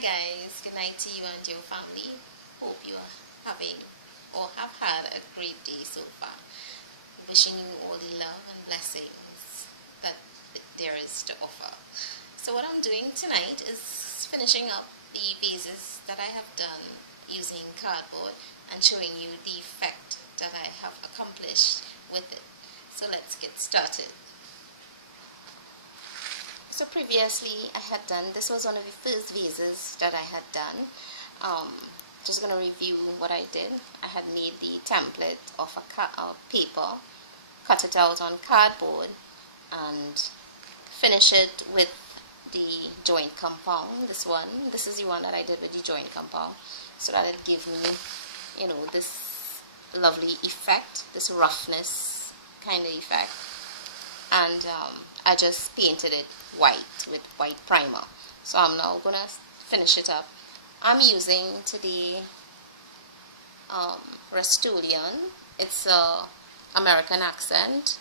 guys, good night to you and your family. Hope you are having or have had a great day so far. Wishing you all the love and blessings that there is to offer. So what I'm doing tonight is finishing up the vases that I have done using cardboard and showing you the effect that I have accomplished with it. So let's get started. So previously I had done, this was one of the first vases that I had done. Just going to review what I did. I had made the template of a paper, cut it out on cardboard and finish it with the joint compound. This is the one that I did with the joint compound, so that it gave me, this lovely effect, this roughness kind of effect. And I just painted it white with white primer. So I'm now gonna finish it up. I'm using today Rust-Oleum. It's a American accent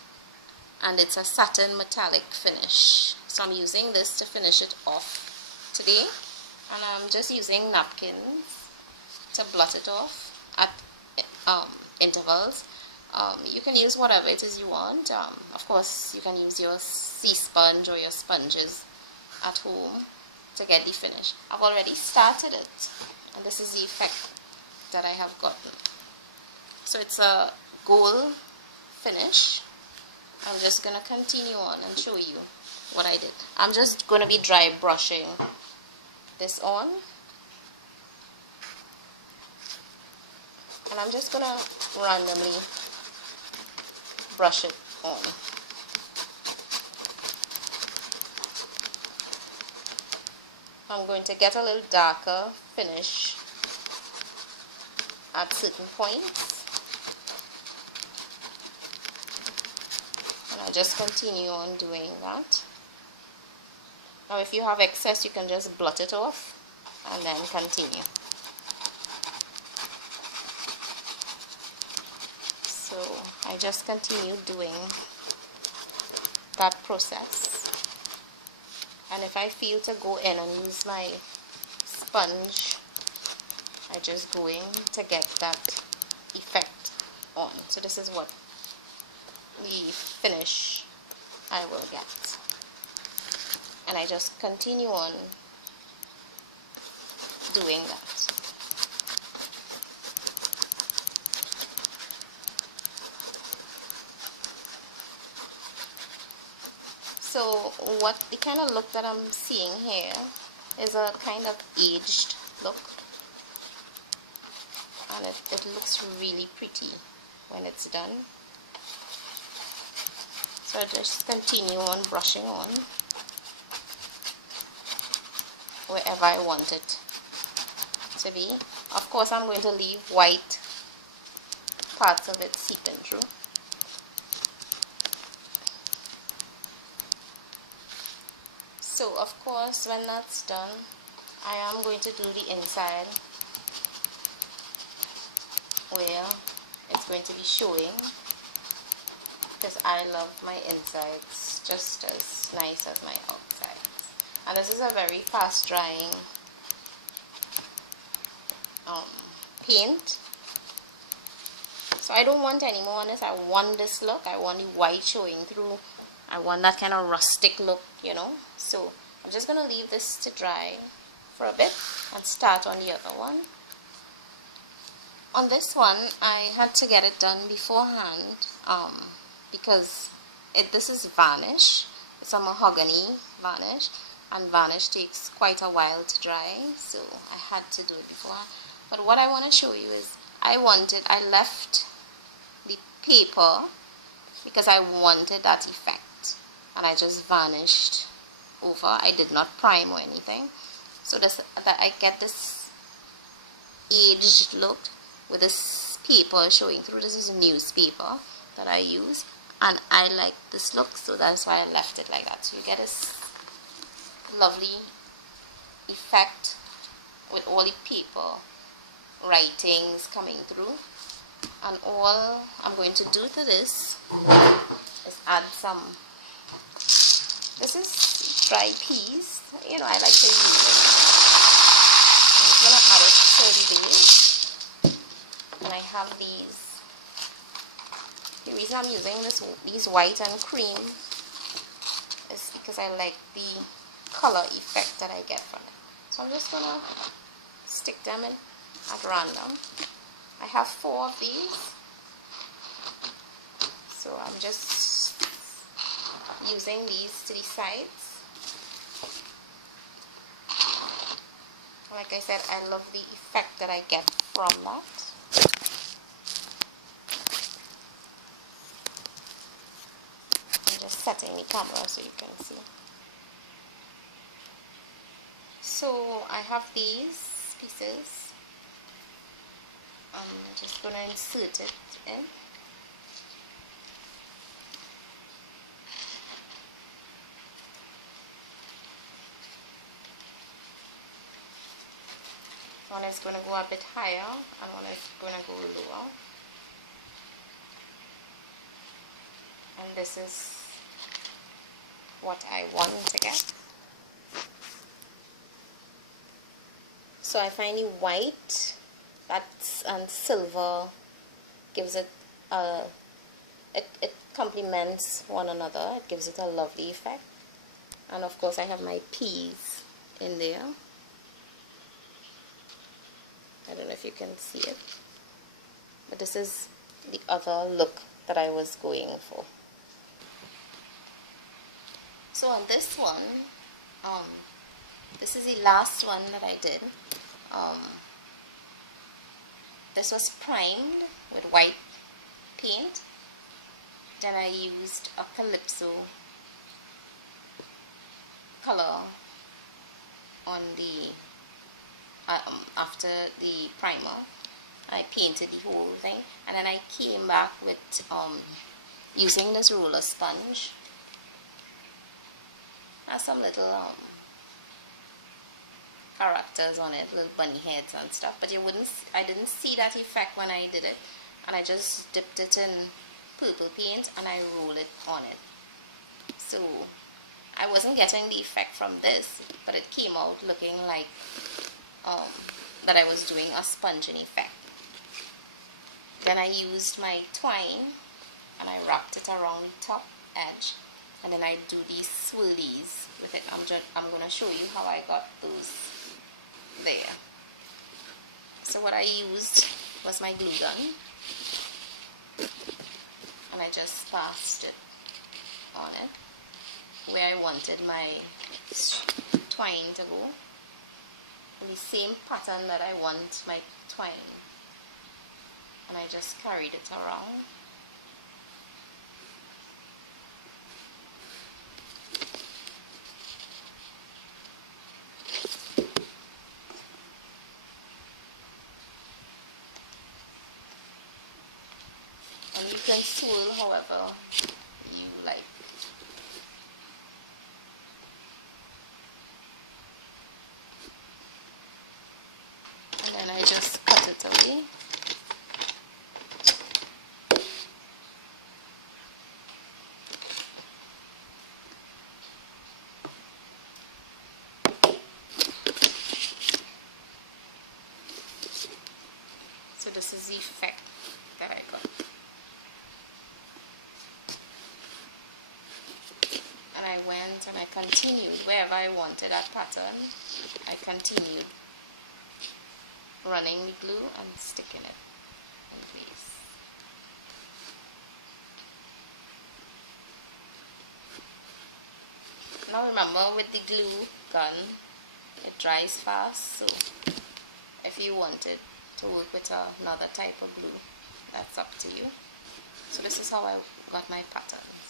and it's a satin metallic finish. So I'm using this to finish it off today, and I'm just using napkins to blot it off at intervals. You can use whatever it is you want. Of course, you can use your sea sponge or your sponges at home to get the finish. I've already started it, and this is the effect that I have gotten. So it's a gold finish. I'm just going to continue on and show you what I did. I'm just going to be dry brushing this on, and I'm just going to randomly brush it on. I'm going to get a little darker finish at certain points, and I just continue on doing that. Now if you have excess, you can just blot it off and then continue. So I just continue doing that process, and if I feel to go in and use my sponge, I just go in to get that effect on. So this is what the finish I will get, and I just continue on doing that. So what the kind of look that I'm seeing here is a kind of aged look, and it looks really pretty when it's done. So I just continue on brushing on wherever I want it to be. Of course, I'm going to leave white parts of it seeping through. So of course, when that's done, I am going to do the inside where it's going to be showing, because I love my insides just as nice as my outsides. And this is a very fast drying paint. So I don't want any more on this. I want this look. I want the white showing through. I want that kind of rustic look, So I'm just going to leave this to dry for a bit and start on the other one. On this one, I had to get it done beforehand because this is varnish. It's a mahogany varnish, and varnish takes quite a while to dry, so I had to do it beforehand. But what I want to show you is I left the paper because I wanted that effect. And I just varnished over. I did not prime or anything. So that I get this aged look with this paper showing through. This is newspaper that I use, and I like this look, so that's why I left it like that. So you get this lovely effect with all the paper writings coming through. And all I'm going to do to this is add some. This is dry peas. I like to use it have these. The reason I'm using these white and cream is because I like the color effect that I get from it. So I'm just gonna stick them in at random. I have 4 of these, so I'm just using these to the sides. Like I said, I love the effect that I get from that. I'm just setting the camera so you can see. So I have these pieces. I'm just going to insert it in. One is going to go a bit higher and one is going to go lower. And this is what I want to get. So I find the white and silver gives it it complements one another. It gives it a lovely effect. And of course I have my peas in there. I don't know if you can see it, but this is the other look that I was going for. So on this one, this is the last one that I did. This was primed with white paint. Then I used a Calypso color on the after the primer. I painted the whole thing, and then I came back with using this roller sponge. Has some little characters on it, little bunny heads and stuff, but I didn't see that effect when I did it, and I just dipped it in purple paint and I roll it on it. So I wasn't getting the effect from this, but it came out looking like that I was doing a sponging effect. Then I used my twine and I wrapped it around the top edge, and then I do these swirlies with it. I'm going to show you how I got those there. So what I used was my glue gun, and I just passed it on it where I wanted my twine to go, the same pattern that I want my twine, and I just carried it around. And you can swirl however you like. And then I just cut it away. So this is the effect that I got. And I went and I continued wherever I wanted that pattern. I continued running the glue and sticking it in place. Now remember, with the glue gun, it dries fast, so if you wanted to work with another type of glue, that's up to you. So this is how I got my patterns.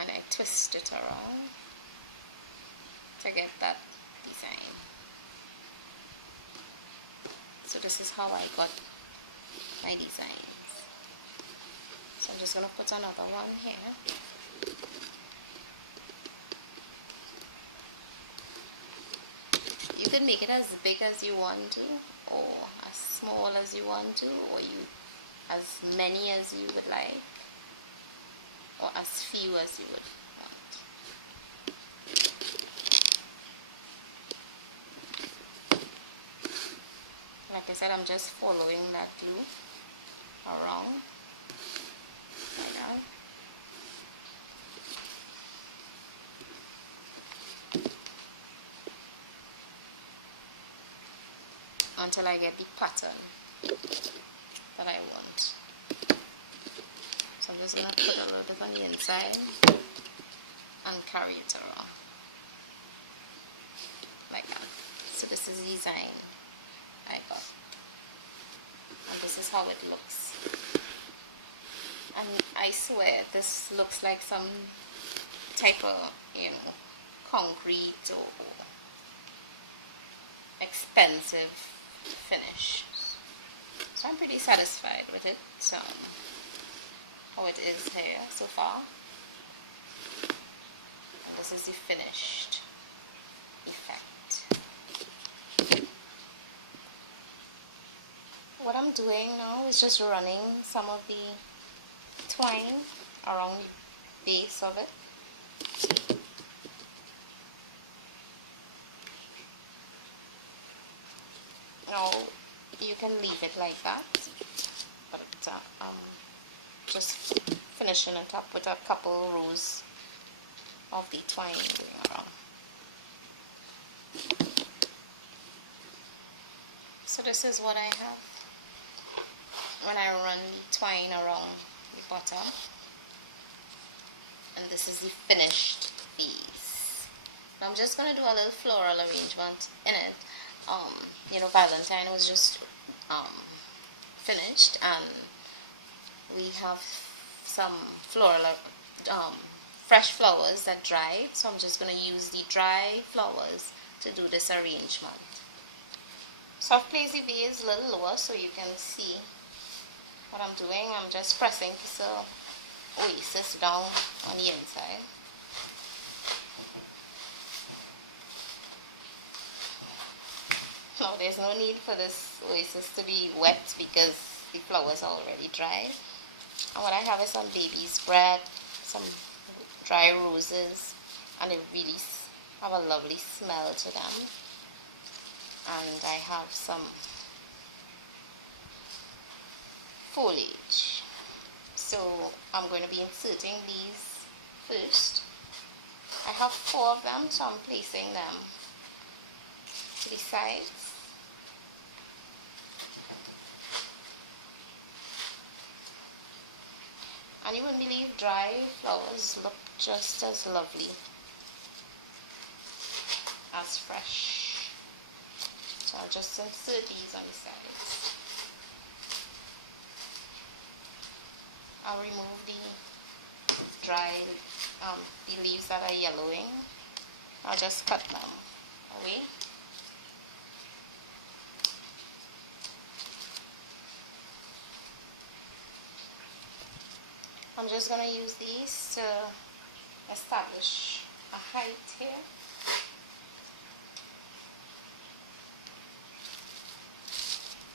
And I twist it around to get that design. So this is how I got my designs. So I'm just going to put another one here. You can make it as big as you want to, or as small as you want to, or as many as you would like, or as few as you would want. like I said, I'm just following that glue around like that. Until I get the pattern that I want. So I'm just going to put a little bit on the inside and carry it around like that. So this is the design I got, and this is how it looks. And I swear this looks like some type of, you know, concrete or expensive finish. So I'm pretty satisfied with it, how it is here so far. And this is the finished effect. What I'm doing now is just running some of the twine around the base of it. Now you can leave it like that, but I'm just finishing it up with a couple rows of the twine going around. So this is what I have when I run the twine around the bottom, and this is the finished piece. Now I'm just going to do a little floral arrangement in it. You know, Valentine was just finished, and we have some floral fresh flowers that dried, so I'm just going to use the dry flowers to do this arrangement. So I've placed the vase a little lower so you can see what I'm doing. I'm just pressing this oasis down on the inside. Now there's no need for this oasis to be wet because the flowers are already dried. And what I have is some baby's bread, some dry roses, and they really have a lovely smell to them. And I have some foliage. So I'm going to be inserting these first. I have 4 of them, so I'm placing them to the sides. And you wouldn't believe dry flowers look just as lovely as fresh. So I'll just insert these on the sides. I'll remove the dry, the leaves that are yellowing. I'll just cut them away. I'm just going to use these to establish a height here.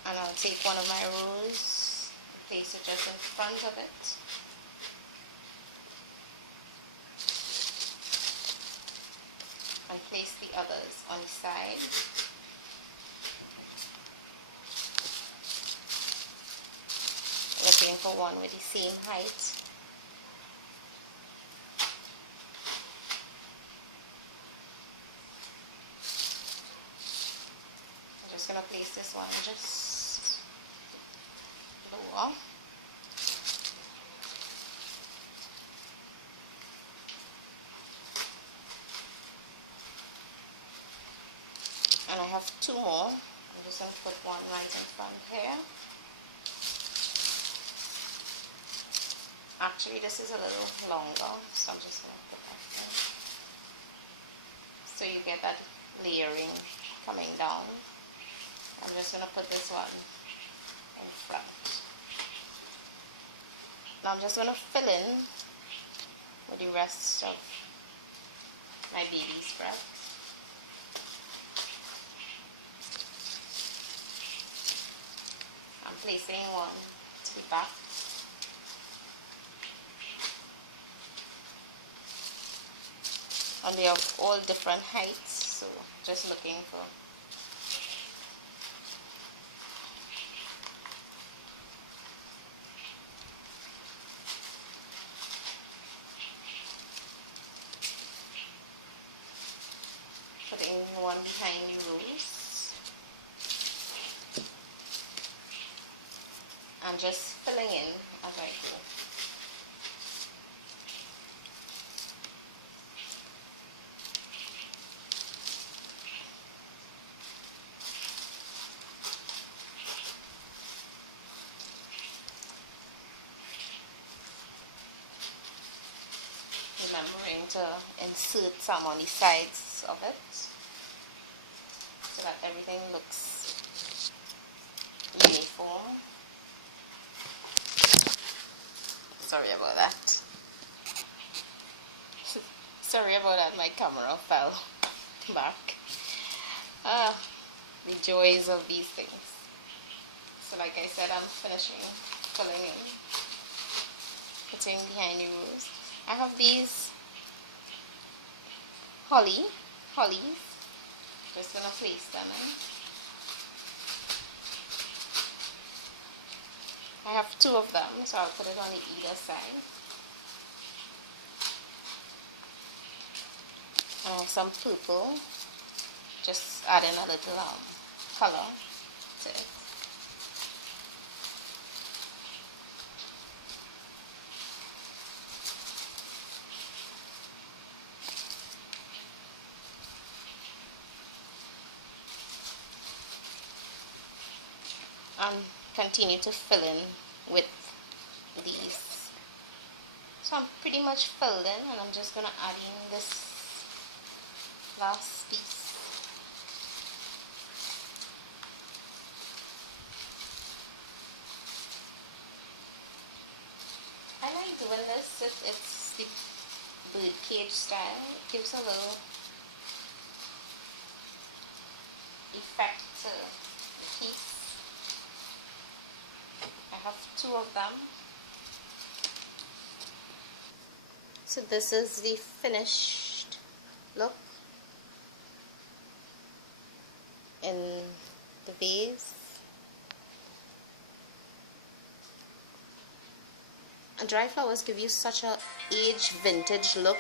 And I'll take one of my rows, place it just in front of it. And place the others on the side. Looking for one with the same height. I'm just going to place this one just lower. And I have 2 more. I'm just going to put one right in front here. Actually, this is a little longer, so I'm just going to put that in. So you get that layering coming down. I'm just going to put this one in front. Now I'm just going to fill in with the rest of my baby's bread. I'm placing one to the back. And they have all different heights, so just looking for putting one behind the rose and just filling in as I go. Remembering to insert some on the sides of it so that everything looks uniform. Sorry about that. Sorry about that, my camera fell back. The joys of these things. So like I said, I'm finishing filling in, putting behind the rose. I have these hollies. Just gonna place them in. I have 2 of them, so I'll put it on the either side. I have some purple, just adding a little color to it. And continue to fill in with these. So I'm pretty much filled in, and I'm just going to add in this last piece. I like doing this if it's the bird cage style. It gives a little effect to the piece. I have 2 of them. So this is the finished look in the vase. And dry flowers give you such a aged vintage look.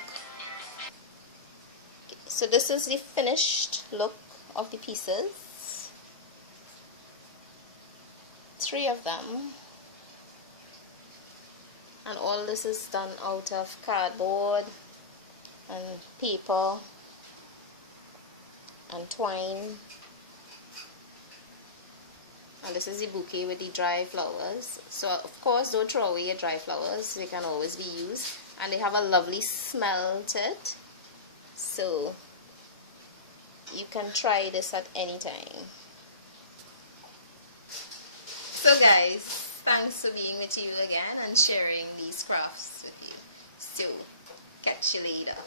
Okay, so this is the finished look of the pieces. 3 of them. And all this is done out of cardboard and paper and twine. And this is the bouquet with the dry flowers. So of course don't throw away your dry flowers, they can always be used. And they have a lovely smell to it. So you can try this at any time. So guys, thanks for being with you again and sharing these crafts with you. So, catch you later.